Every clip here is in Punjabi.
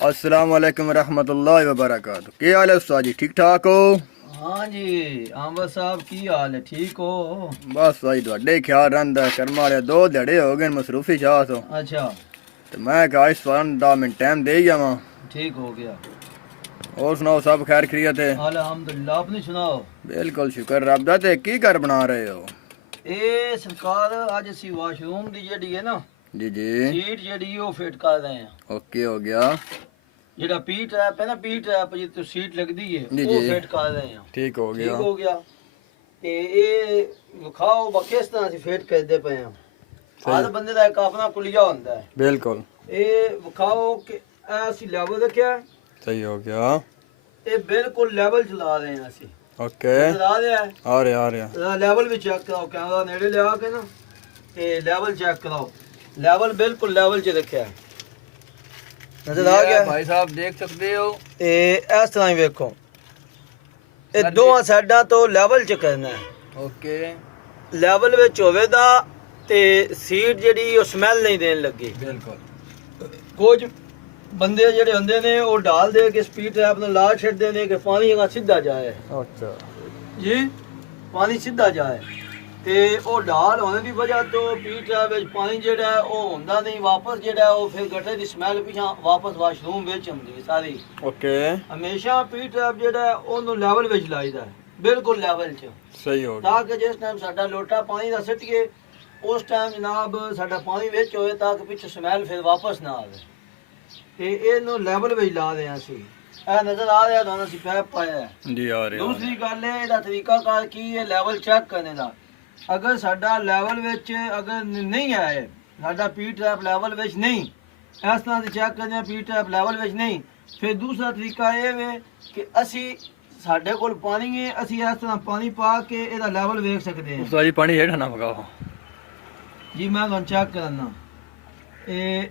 अस्सलाम वालेकुम रहमतुल्लाहि व बरकातहू। क्या हाल है उस्ताद जी, ठीक ठाक हो? हाँ जी। आंबर साहब की हाल है, ठीक हो? बस भाई तुहाडे ही ख्याल रहिंदा है। कर्मा वाले दो ध्याड़े हो गए मसरूफी शाह तो अच्छा, मैं कहा इस वार 10 मिनट टाइम दे ही जावां। ठीक हो गया। और सुनाओ, सब खैर खैरियत है? अल्हम्दुलिल्लाह, अपनी सुनाओ। बिल्कुल शुक्र रब दा। ते की घर बना रहे हो? ਇਹ ਸਰਕਾਰ ਅੱਜ ਅਸੀਂ ਵਾਸ਼ਰੂਮ ਦੀ ਜਿਹੜੀ ਹੈ ਨਾ जी जी, ਸੀਟ ਜਿਹੜੀ ਉਹ ਫਿੱਟ ਕਰ ਰਹੇ ਹਾਂ। ओके हो गया। ਜਿਹੜਾ ਪੀ ਟਰੈਪ ਹੈ ਨਾ, ਪੀ ਟਰੈਪ ਜਿੱਥੇ ਸੀਟ ਲੱਗਦੀ ਹੈ ਜੀ, ਉਹ ਜੀ। ਫਿੱਟ ਕਰ ਰਹੇ ਹਾਂ। ठीक हो ਠੀਕ गया। ਹੋ ਗਿਆ। ਤੇ ਇਹ ਵਿਖਾਓ ਬਾ ਕਿਸ ਤਰ੍ਹਾਂ ਅਸੀਂ ਫਿੱਟ ਕਰਦੇ ਪਏ ਹਾਂ। ਹਰ ਬੰਦੇ ਦਾ ਇੱਕ ਆਪਣਾ ਕੁਲੀਆ ਹੁੰਦਾ ਹੈ। बिल्कुल ਇਹ ਵਿਖਾਓ ਕਿ ਇਹ ਅਸੀਂ ਲੈਵਲ ਰੱਖਿਆ, सही हो गया। ਇਹ ਬਿਲਕੁਲ ਲੈਵਲ ਚਲਾ ਰਹੇ ਹਾਂ ਅਸੀਂ। ओके ਨਜ਼ਰ ਆ ਰਿਹਾ ਹੈ? आ रहा ਲੈਵਲ ਵੀ ਚੈੱਕ ਕਰਾਓ, ਕੈਮਰਾ ਨੇੜੇ ਲਿਆ ਕੇ ਨਾ ਤੇ ਲੈਵਲ ਚੈੱਕ ਕਰਾਓ। ਲੈਵਲ ਬਿਲਕੁਲ ਲੈਵਲ 'ਚ ਰੱਖਿਆ ਹੈ। ਨਜ਼ਰ ਆ ਗਿਆ भाई साहब, देख सकते हो। ਤੇ ਇਸ ਤਰ੍ਹਾਂ ਹੀ ਵੇਖੋ, ਇਹ ਦੋਵਾਂ ਸਾਈਡਾਂ ਤੋਂ ਲੈਵਲ 'ਚ ਕਰਨਾ ਹੈ। ओके ਲੈਵਲ ਵਿੱਚ ਹੋਵੇਗਾ ਤੇ ਸੀਟ ਜਿਹੜੀ ਉਹ ਸਮੈਲ ਨਹੀਂ ਦੇਣ ਲੱਗੀ। बिल्कुल ਕੁਝ ਬੰਦੇ ਜਿਹੜੇ ਹੁੰਦੇ ਨੇ ਉਹ ਢਾਲ ਦੇ ਕੇ ਸਪੀਡ ਟਰੈਪ ਨੂੰ ਲਾ ਛੱਡਦੇ ਨੇ ਕਿ ਪਾਣੀ ਹੈਗਾ ਸਿੱਧਾ ਜਾਏ। अच्छा ਜੀ ਪਾਣੀ ਸਿੱਧਾ ਜਾਏ ਤੇ ਉਹ ਢਾਲ ਹੋਣ ਦੀ ਵਜ੍ਹਾ ਤੋਂ ਪੀ ਟਰੈਪ ਵਿੱਚ ਪਾਣੀ ਜਿਹੜਾ ਹੈ ਉਹ ਹੁੰਦਾ ਨਹੀਂ, ਵਾਪਸ ਜਿਹੜਾ ਹੈ ਉਹ ਫਿਰ ਗਟਰ ਦੀ ਸਮੈਲ ਪਿਛਾਂ ਵਾਪਸ ਵਾਸ਼ਰੂਮ ਵਿੱਚ ਆਉਂਦੀ ਹੈ ਸਾਰੀ। ओके ਹਮੇਸ਼ਾ ਪੀ ਟਰੈਪ ਜਿਹੜਾ ਹੈ ਉਹਨੂੰ ਲੈਵਲ ਵਿੱਚ ਲਾਈਦਾ ਹੈ, ਬਿਲਕੁਲ ਲੈਵਲ 'ਚ, सही हो गया। ਤਾਂ ਕਿ ਜਿਸ ਟਾਈਮ ਸਾਡਾ ਲੋਟਾ ਪਾਣੀ ਦਾ ਸਿੱਟੀਏ ਉਸ ਟਾਈਮ ਜਨਾਬ ਸਾਡਾ ਪਾਣੀ ਵਿੱਚ ਹੋਵੇ ਤਾਂ ਕਿ ਪਿੱਛੋਂ ਸਮੈਲ ਫਿਰ ਵਾਪਸ ਨਾ ਆਵੇ। ਤੇ ਇਹਨੂੰ ਲੈਵਲ ਵਿੱਚ ਲਾ ਰਹੇ ਹਾਂ ਅਸੀਂ। ਇਹ ਨਜ਼ਰ ਆ ਰਿਹਾ ਤੁਹਾਨੂੰ, ਅਸੀਂ ਪੈਪ ਪਾਇਆ ਹੈ। जी आ रहा ਦੂਸਰੀ ਗੱਲ ਹੈ ਇਹਦਾ ਤਰੀਕਾਕਾਰ ਕੀ ਹੈ ਲੈਵਲ ਚੈੱਕ ਕਰਨ ਦਾ। ਅਗਰ ਸਾਡਾ ਲੈਵਲ ਵਿੱਚ ਅਗਰ ਨਹੀਂ ਆਏ, ਸਾਡਾ ਪੀ ਟਰੈਪ ਲੈਵਲ ਵਿੱਚ ਨਹੀਂ, ਇਸ ਤਰ੍ਹਾਂ ਦੀ ਚੈੱਕ ਕਰਦੇ ਹਾਂ ਪੀ ਟਰੈਪ ਲੈਵਲ ਵਿੱਚ ਨਹੀਂ, ਫਿਰ ਦੂਸਰਾ ਤਰੀਕਾ ਇਹ ਵੇ ਕਿ ਅਸੀਂ ਸਾਡੇ ਕੋਲ ਪਾਣੀ ਹੈ, ਅਸੀਂ ਇਸ ਤਰ੍ਹਾਂ ਪਾਣੀ ਪਾ ਕੇ ਇਹਦਾ ਲੈਵਲ ਵੇਖ ਸਕਦੇ ਹਾਂ। उस्ताद जी पानी हेठ ना भगाओ। ਜੀ ਮੈਂ ਤੁਹਾਨੂੰ ਚੈੱਕ ਕਰਨਾ। ਇਹ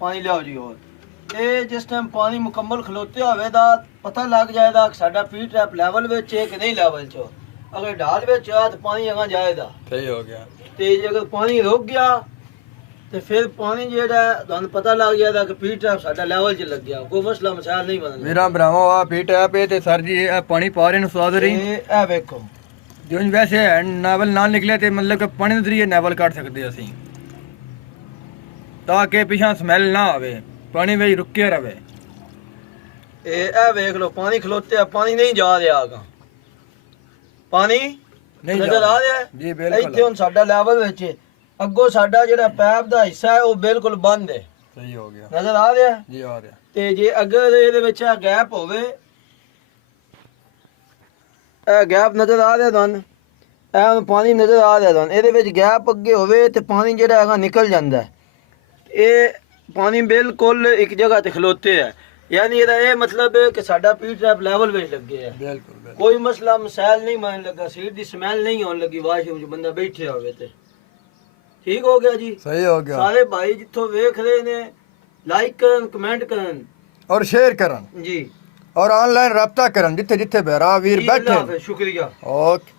ਪਾਣੀ ਲਿਆਓ ਜੀ। ਹੋਰ ਇਹ ਜਿਸ ਟਾਈਮ ਪਾਣੀ ਮੁਕੰਮਲ ਖਲੋਤੇ ਹੋਵੇ ਦਾ ਪਤਾ ਲੱਗ ਜਾਏਗਾ ਕਿ ਸਾਡਾ ਪੀ ਟਰੈਪ ਲੈਵਲ ਵਿੱਚ ਹੈ ਕਿ ਨਹੀਂ ਲੈਵਲ 'ਚ। ਅਗਰ ਢਾਲ ਵਿੱਚ ਆ ਤਾਂ ਪਾਣੀ ਅਗਾਂ ਜਾਏਗਾ, सही हो गया। ਤੇ ਜੇ ਅਗਰ ਪਾਣੀ ਰੁਕ ਗਿਆ ਤੇ ਫਿਰ ਪਾਣੀ ਜਿਹੜਾ ਹੈ ਤੁਹਾਨੂੰ ਪਤਾ ਲੱਗ ਜਾਏਗਾ ਕਿ ਪੀ ਟਰੈਪ ਸਾਡਾ ਲੈਵਲ 'ਚ ਲੱਗ ਗਿਆ, ਕੋਈ ਮਸਲਾ ਮਸਾਇਲ ਨਹੀਂ ਬਣਦਾ। मेरा भरावा आ पीट है पे ते सर जी ये पानी पा रहे ने स्वाद रही ਇਹ ਵੇਖੋ जो वैसे है नावल ना निकले ते मतलब कि पानी दे जरिए नावल काट सकते ਅਸੀਂ ताकि पिछा स्मेल ना आवे, पानी ਵਿੱਚ ਰੁਕਿਆ ਰਵੇ। ਇਹ ਵੇਖ ਲਓ ਪਾਣੀ ਖਲੋਤੇ ਆ, ਪਾਣੀ ਨਹੀਂ ਜਾ ਰਿਹਾ ਆਗਾ, ਪਾਣੀ ਨਹੀਂ ਨਜ਼ਰ ਜਾ ਆ ਰਿਹਾ ਹੈ? ਜੀ ਬਿਲकुल ਇੱਥੇ ਹੁਣ ਸਾਡਾ ਲੈਵਲ ਵਿੱਚ ਹੈ। ਅੱਗੋਂ ਸਾਡਾ ਜਿਹੜਾ ਪੈਪ ਦਾ ਹਿੱਸਾ ਹੈ ਉਹ ਬਿਲਕੁਲ ਬੰਦ ਹੈ। ਸਹੀ ਹੋ ਗਿਆ ਨਜ਼ਰ ਆ ਰਿਹਾ ਹੈ? ਜੀ ਆ ਰਿਹਾ। ਤੇ ਜੇ ਅਗਰ ਇਹਦੇ ਵਿੱਚ ਆ ਗੈਪ ਹੋਵੇ, ਇਹ ਗੈਪ ਨਜ਼ਰ ਆ ਰਿਹਾ ਤੁਹਾਨੂੰ, ਇਹ ਹੁਣ ਪਾਣੀ ਨਜ਼ਰ ਆ ਰਿਹਾ ਤੁਹਾਨੂੰ, ਇਹਦੇ ਵਿੱਚ ਗੈਪ ਅੱਗੇ ਹੋਵੇ ਤੇ ਪਾਣੀ ਜਿਹੜਾ ਹੈਗਾ ਨਿਕਲ ਜਾਂਦਾ ਹੈ। ਇਹ ਪਾਣੀ ਬਿਲਕੁਲ ਇੱਕ ਜਗ੍ਹਾ ਤੇ ਖਲੋਤੇ ਹੈ, ਯਾਨੀ ਇਹਦਾ ਇਹ ਮਤਲਬ ਹੈ ਕਿ ਸਾਡਾ ਪੀ ਟਰੈਪ ਲੈਵਲ ਵਿੱਚ ਲੱਗੇ ਹੈ। ਬਿਲਕੁਲ ਕੋਈ ਮਸਲਾ ਮਸਾਇਲ ਨਹੀਂ ਮੰਨ ਲੱਗਾ, ਸੀਟ ਦੀ ਸਮੈਲ ਨਹੀਂ ਆਉਣ ਲੱਗੀ ਵਾਸ਼ਰੂਮ 'ਚ ਬੰਦਾ ਬੈਠਿਆ ਹੋਵੇ ਤੇ। ਠੀਕ ਹੋ ਗਿਆ ਜੀ। ਸਹੀ ਹੋ ਗਿਆ। ਸਾਰੇ ਭਾਈ ਜਿੱਥੋਂ ਵੇਖ ਰਹੇ ਨੇ ਲਾਈਕ ਕਰਨ, ਕਮੈਂਟ ਕਰਨ ਔਰ ਸ਼ੇਅਰ ਕਰਨ ਜੀ। ਔਰ ਆਨਲਾਈਨ ਰਾਬਤਾ ਕਰਨ ਜਿੱਥੇ ਜਿੱਥੇ ਬਹਿਰਾ ਵੀਰ ਜੀ, ਅੱਲਾ ਬੈਠੇ। ਹਾਫਿਜ਼, ਸ਼ੁਕਰੀਆ। ਓਕੇ।